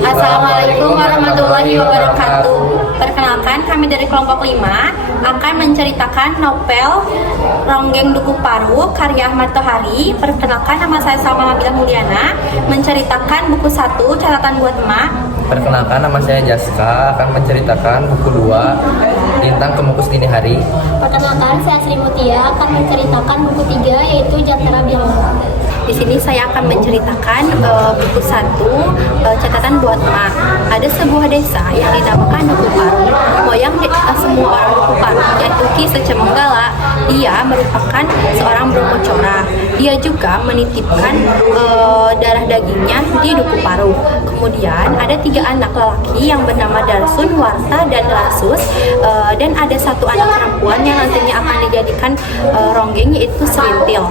Assalamualaikum warahmatullahi wabarakatuh. Perkenalkan, kami dari kelompok 5 akan menceritakan novel Ronggeng Dukuh Paruh karya Ahmad Tohari. Perkenalkan, nama saya Salma Nabila Mulyana, menceritakan buku 1 catatan buat emak. Perkenalkan, nama saya Jaska, akan menceritakan buku 2 Lintang Kemukus Dini Hari. Perkenalkan, saya Sri Mutia akan menceritakan buku 3 yaitu Jantara Biang. Di sini saya akan menceritakan buku 1 catatan buat emak. Ada sebuah desa yang dinamakan Dukuh Paruh. Moyang semua orang Dukuh Paruh yaitu Ki Secemenggala. Dia merupakan seorang brahmacora. Dia juga menitipkan darah dagingnya di Dukuh Paruh. Kemudian ada 3 anak lelaki yang bernama Darsun, Warta, dan Lasus, dan ada 1 anak perempuan yang nantinya akan dijadikan ronggeng yaitu Serintil.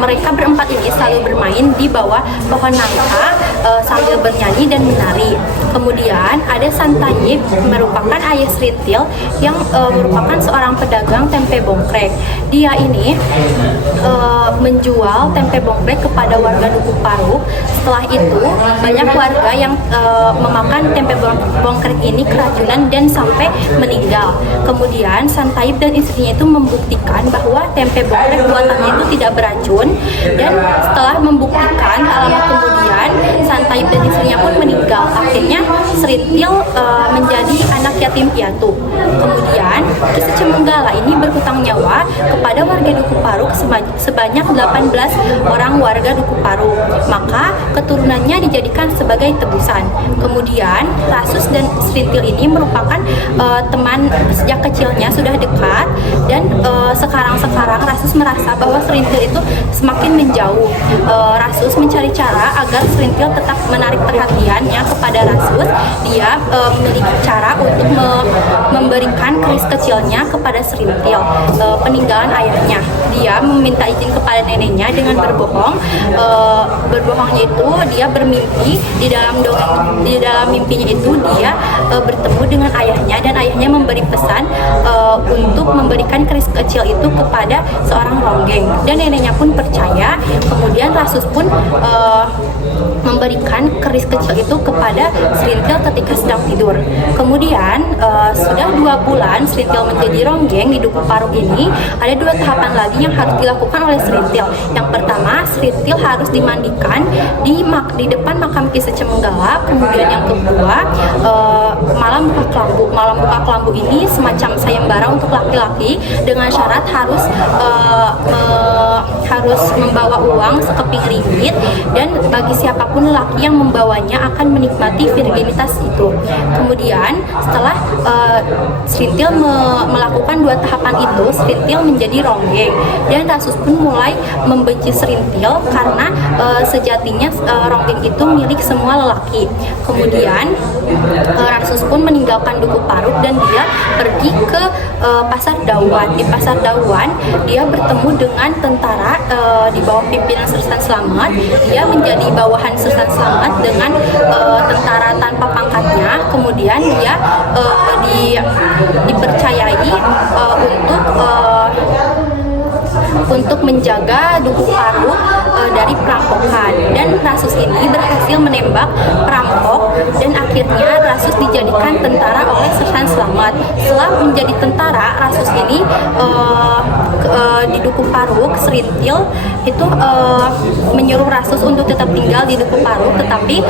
Mereka berempat ini selalu bermain di bawah pohon nangka sambil bernyanyi dan menari. Kemudian ada Santayib, merupakan ayah Serintil yang merupakan seorang pedagang tempe bongkrek. Dia ini menjual tempe bongkrek kepada warga Dukuh Paruh. Setelah itu banyak warga yang memakan tempe bongkrek ini keracunan dan sampai meninggal. Kemudian Santayib dan istrinya itu membuktikan bahwa tempe bongkrek buatannya itu tidak beracun, dan setelah membuktikan hal lama kemudian Santayib dan istrinya pun meninggal. Akhirnya Serintil menjadi anak yatim piatu. Kemudian Ki Secemenggala ini berhutang nyawa kepada warga Dukuh Paruh sebanyak 18 orang warga Dukuh Paruh. Maka keturunannya dijadikan sebagai tebusan. Kemudian Lasus dan Serintil ini merupakan teman sejak kecilnya, sudah dekat, dan sekarang Lasus merasa bahwa Serintil itu semakin menjauh. Lasus mencari cara agar Serintil tetap menarik perhatiannya kepada Lasus. Dia memiliki cara untuk memberikan keris kecilnya kepada Serintil, peninggalan ayahnya. Dia meminta izin kepada neneknya dengan berbohong. Berbohongnya itu dia bermimpi, di dalam mimpinya itu dia bertemu dengan ayahnya, dan ayahnya memberi pesan untuk memberikan keris kecil itu kepada seorang ronggeng, dan neneknya pun percaya. Kemudian Lasus pun memberikan keris kecil itu kepada Serintil ketika sedang tidur. Kemudian sudah 2 bulan Serintil menjadi ronggeng di Dukuh Paruh ini. Ada 2 tahapan lagi yang harus dilakukan oleh Serintil. Yang pertama, Serintil harus dimandikan di depan makam Ki Secemenggala. Kemudian yang kedua, malam buka kelambu. Malam buka kelambu ini semacam sayembara untuk laki-laki dengan syarat harus membawa uang sekeping ringgit, dan bagi siapapun lelaki yang membawanya akan menikmati virginitas itu. Kemudian setelah Serintil melakukan 2 tahapan itu, Serintil menjadi ronggeng, dan Lasus pun mulai membenci Serintil karena sejatinya ronggeng itu milik semua lelaki. Kemudian Lasus pun meninggalkan Dukuh Paruh dan dia pergi ke Pasar Dawan. Di Pasar Dawan dia bertemu dengan tentara di bawah pimpinan Sersan Slamet. Dia menjadi bawahan Sersan Slamet dengan tentara tanpa pangkatnya. Kemudian dia dipercayai untuk menjaga Dukuh Paruh dari perampokan, dan Lasus ini berhasil menembak perampok, dan akhirnya Lasus dijadikan tentara oleh Sersan Slamet. Setelah menjadi tentara, Lasus ini di Dukuh Paruh, Serintil itu menyuruh Lasus untuk tetap tinggal di Dukuh Paruh, tetapi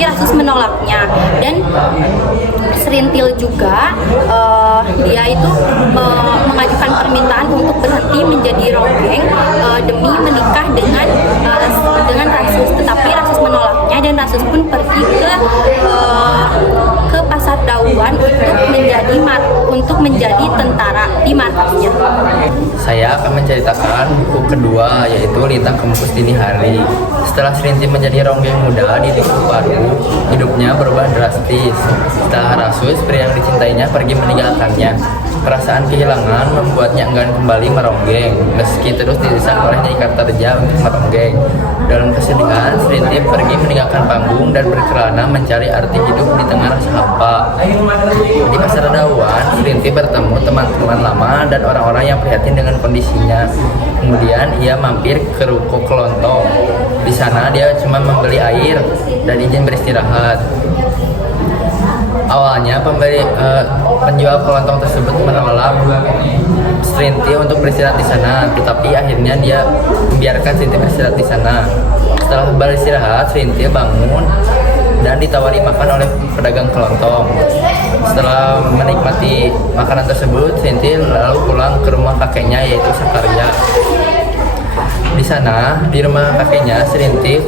Lasus menolaknya, dan Serintil juga dia itu mengajukan permintaan untuk berhenti menjadi ronggeng demi menikah dengan Lasus, tetapi Lasus menolaknya, dan Lasus pun pergi ke Pasar Dawan untuk menjadi tentara di markasnya. Saya akan menceritakan buku kedua, yaitu Lintang Kemukus Dini Hari. Setelah Serintil menjadi ronggeng muda di Dukuh Paruh, hidupnya berubah drastis. Setelah Lasus, pria yang dicintainya, pergi meninggalkannya. Perasaan kehilangan membuatnya enggan kembali meronggeng, meski terus didesak oleh Nyai Kartarja untuk meronggeng. Dalam kesedihan, Serintil pergi meninggalkan panggung dan berkelana mencari arti hidup di tengah rasa hampa. Di Pasar Dawan, Serintil bertemu teman-teman lama dan orang-orang yang prihatin dengan kondisinya. Kemudian ia mampir ke ruko kelontong. Di sana sana dia cuma membeli air dan izin beristirahat. Awalnya penjual kelontong tersebut menolak Serintil untuk beristirahat di sana, tetapi akhirnya dia membiarkan Serintil beristirahat di sana. Setelah beristirahat, Serintil bangun dan ditawari makan oleh pedagang kelontong. Setelah menikmati makanan tersebut, Serintil lalu pulang ke rumah kakeknya yaitu Sakarya. Di sana, di rumah kakeknya,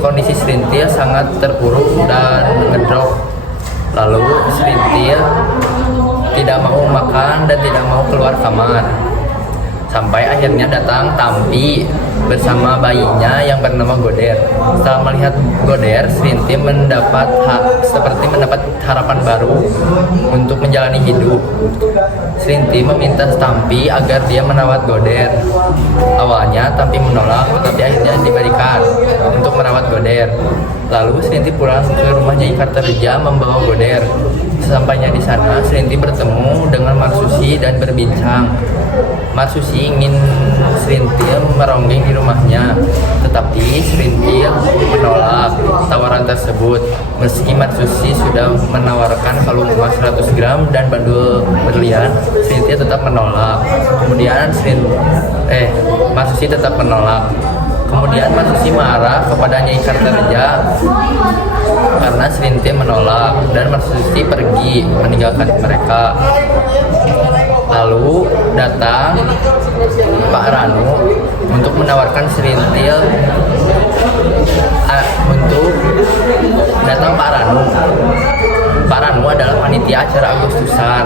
kondisi Serintil sangat terpuruk dan ngedrop. Lalu Serintil tidak mau makan dan tidak mau keluar kamar. Sampai akhirnya datang Tampi bersama bayinya yang bernama Goder. Setelah melihat Goder, Serintil seperti mendapat harapan baru untuk menjalani hidup. Serintil meminta Tampi agar dia merawat Goder. Awalnya Tampi menolak, tetapi akhirnya diberikan untuk merawat Goder. Lalu Serintil pulang ke rumah Nyai Kartareja membawa Goder. Sesampainya di sana, Serintil bertemu dengan Marsusi dan berbincang. Marsusi ingin Serintil meronggeng di rumahnya, tetapi Serintil menolak tawaran tersebut. Meski Marsusi sudah menawarkan kalung emas 100 gram dan bandul berlian, Serintil tetap menolak. Kemudian Marsusi tetap menolak. Kemudian Marsusi marah kepada Nyai Kartareja karena Serintil menolak dan Marsusi pergi meninggalkan mereka. Lalu datang Pak Ranu untuk menawarkan Serintil Pak Ranu. Pak Ranu adalah panitia acara Agustusan.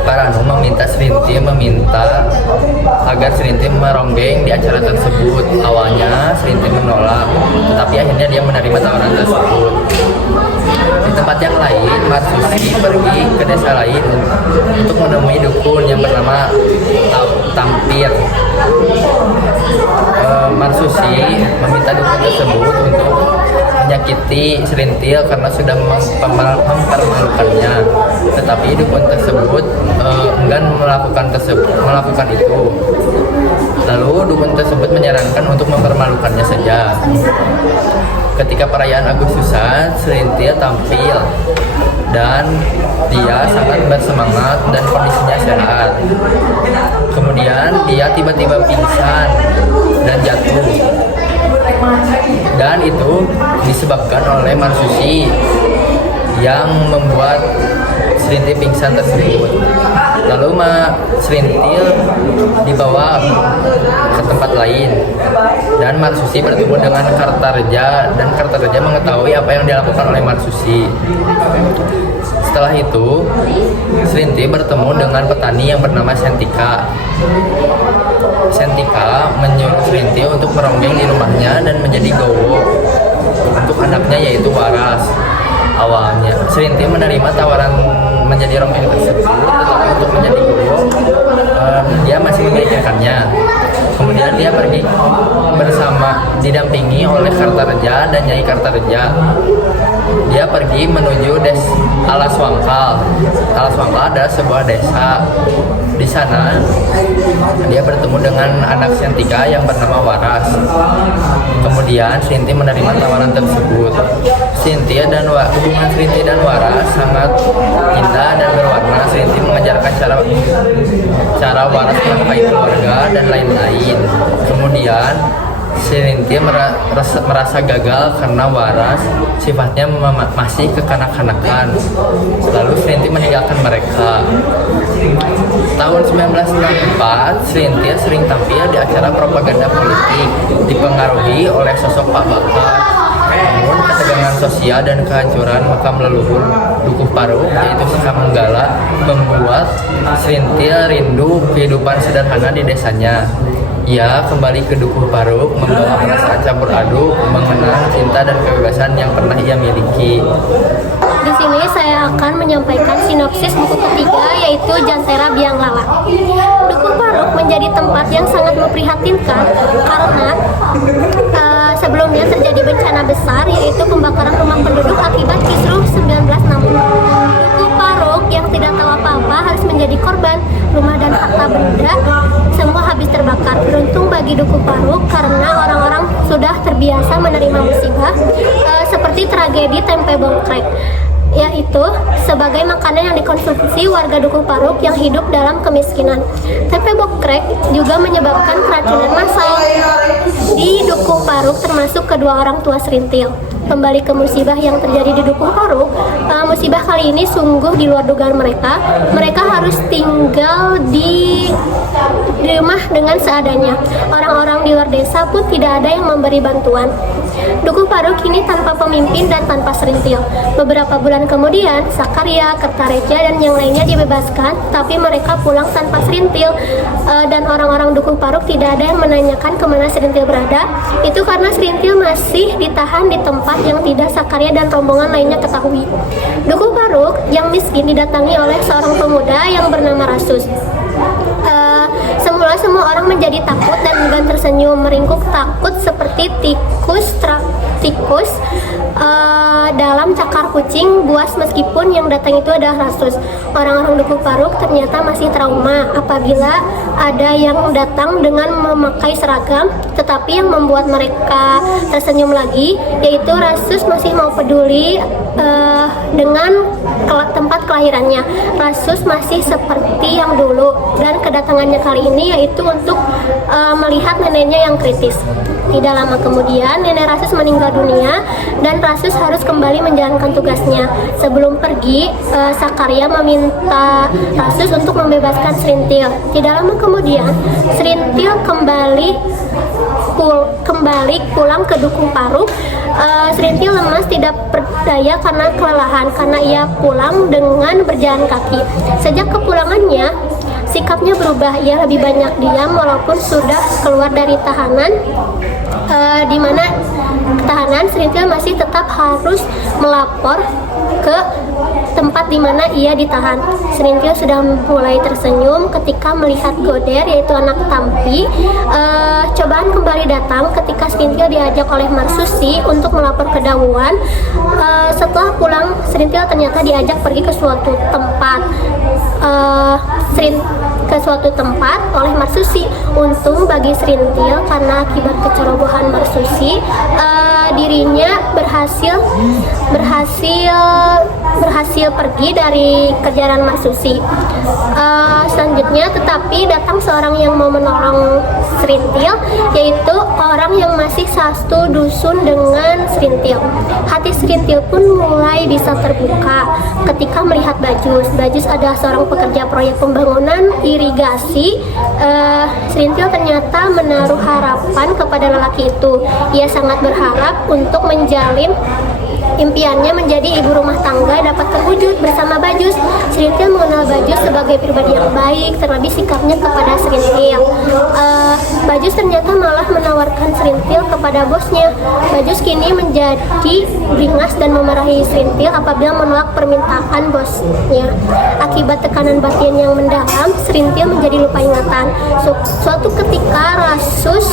Pak Ranu meminta Serintil agar Serintil meronggeng di acara tersebut. Awalnya Serintil menolak, tetapi akhirnya dia menerima tawaran tersebut. Di tempat yang lain, Marsusi pergi ke desa lain untuk menemui dukun yang bernama Tampir. Marsusi meminta dukun tersebut untuk menyakiti Serintil karena sudah mempermalukannya, tetapi dukun tersebut enggan melakukan itu. Lalu dukun tersebut menyarankan untuk mempermalukannya saja. Ketika perayaan Agustusan, Serintil tampil dan dia sangat bersemangat dan kondisinya sehat. Kemudian dia tiba-tiba pingsan dan jatuh. Dan itu disebabkan oleh Marsusi yang membuat Serintil pingsan tersebut. Lalu Serintil dibawa ke tempat lain dan Marsusi bertemu dengan Kartareja dan Kartareja mengetahui apa yang dilakukan oleh Marsusi. Setelah itu, Serintil bertemu dengan petani yang bernama Sentika. Sentika menyuruh Serintil untuk meronggeng di rumahnya dan menjadi gowo untuk anaknya yaitu Waras. Awalnya Serintil menerima tawaran menjadi ronggeng tersebut, tetapi untuk menjadi gowo dia masih memikirkannya. Kemudian dia pergi didampingi oleh Kartareja dan Nyai Kartareja. Dia pergi menuju Alas Wangkal. Alas Wangkal adalah sebuah desa. Di sana dia bertemu dengan anak Sentika yang bernama Waras. Kemudian Serintil menerima tawaran tersebut. Hubungan Serintil dan Waras sangat indah dan berwarna. Serintil mengajarkan cara Waras menafkahi keluarga dan lain-lain. Kemudian Serintil merasa gagal karena Waras sifatnya masih kekanak-kanakan. Lalu Serintil meninggalkan mereka. Tahun 1964, Serintil sering tampil di acara propaganda politik, dipengaruhi oleh sosok Pak Bakar. Namun ketegangan sosial dan kehancuran makam leluhur Dukuh Paruk yaitu Sikamanggala membuat Serintil rindu kehidupan sederhana di desanya. Ia kembali ke Dukuh Paruk membawa perasaan campur aduk mengenang cinta dan kebebasan yang pernah ia miliki. Di sini saya akan menyampaikan sinopsis buku ketiga yaitu Jantera Biang Lala. Dukuh Paruk menjadi tempat yang sangat memprihatinkan karena sebelumnya terjadi bencana besar yaitu pembakaran rumah penduduk akibat Kisruh 1960. Dukuh Paruk yang tidak tahu apa-apa harus menjadi korban. Rumah dan harta benda semua habis terbakar. Beruntung bagi Dukuh Paruk karena orang-orang sudah terbiasa menerima musibah seperti tragedi tempe bongkrek, yaitu sebagai makanan yang dikonsumsi warga Dukuh Paruk yang hidup dalam kemiskinan. Tempe bongkrek juga menyebabkan keracunan massal di Dukuh Paruk, termasuk kedua orang tua Serintil. Kembali ke musibah yang terjadi di Dukuh Paruk, musibah kali ini sungguh di luar dugaan mereka. Mereka harus tinggal di rumah dengan seadanya. Orang-orang di luar desa pun tidak ada yang memberi bantuan. Dukuh Paruk kini tanpa pemimpin dan tanpa Serintil. Beberapa bulan kemudian, Sakarya, Kertareja, dan yang lainnya dibebaskan, tapi mereka pulang tanpa Serintil. Dan orang-orang Dukuh Paruk tidak ada yang menanyakan kemana Serintil berada. Itu karena Serintil masih ditahan di tempat yang tidak Sakarya dan rombongan lainnya ketahui. Dukuh Paruk yang miskin didatangi oleh seorang pemuda yang bernama Rasus. Semula semua orang menjadi takut dan enggan tersenyum, meringkuk takut seperti tikus dalam cakar kucing buas, meskipun yang datang itu adalah Rasus. Orang-orang Dukuh Paruk ternyata masih trauma apabila ada yang datang dengan memakai seragam, tetapi yang membuat mereka tersenyum lagi yaitu Rasus masih mau peduli dengan tempat kelahirannya. Rasus masih seperti yang dulu, dan kedatangannya kali ini yaitu untuk melihat neneknya yang kritis. Tidak lama kemudian nenek Rasus meninggal dunia dan Rasus harus kembali menjalankan tugasnya. Sebelum pergi, Sakarya meminta Rasus untuk membebaskan Serintil. Tidak lama kemudian, Serintil kembali pulang ke Dukuh Paruk. Serintil lemas, tidak berdaya karena kelelahan, karena ia pulang dengan berjalan kaki. Sejak kepulangannya, sikapnya berubah. Ia lebih banyak diam walaupun sudah keluar dari tahanan. Di mana tahanan, Serintil masih tetap harus melapor ke tempat di mana ia ditahan. Serintil sudah mulai tersenyum ketika melihat Goder, yaitu anak Tampi. Cobaan kembali datang ketika Serintil diajak oleh Marsusi untuk melapor ke Dawuan. Setelah pulang, Serintil ternyata diajak pergi ke suatu tempat. Oleh Marsusi. Untung bagi Serintil karena akibat kecerobohan Marsusi, dirinya berhasil pergi dari kejaran Marsusi. Selanjutnya tetapi datang seorang yang mau menolong Serintil, yaitu orang yang masih satu dusun dengan Serintil. Hati Serintil pun mulai bisa terbuka ketika melihat Bajus. Bajus adalah seorang pekerja proyek pembangunan irigasi. Serintil ternyata menaruh harapan kepada lelaki itu. Ia sangat berharap untuk menjalin impiannya menjadi ibu rumah tangga dapat terwujud bersama Bajus. Serintil mengenal Bajus sebagai pribadi yang baik, terlebih sikapnya kepada Serintil. Bajus ternyata malah menawarkan Serintil kepada bosnya. Bajus kini menjadi beringas dan memarahi Serintil apabila menolak permintaan bosnya. Akibat tekanan batin yang mendalam, Serintil menjadi lupa ingatan. Suatu ketika Rasus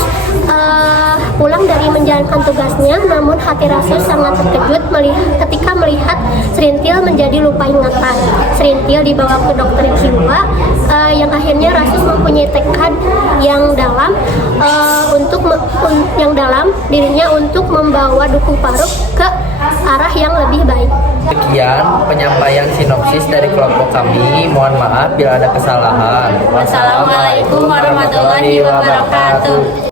pulang dari menjalankan tugasnya, namun hati Rasus sangat terkejut ketika melihat Serintil menjadi lupa ingatan. Serintil dibawa ke dokter jiwa, yang akhirnya Rasus mempunyai tekad yang dalam dirinya untuk membawa Dukuh Paruk ke arah yang lebih baik. Sekian penyampaian sinopsis dari kelompok kami. Mohon maaf bila ada kesalahan. Wassalamualaikum warahmatullahi wabarakatuh.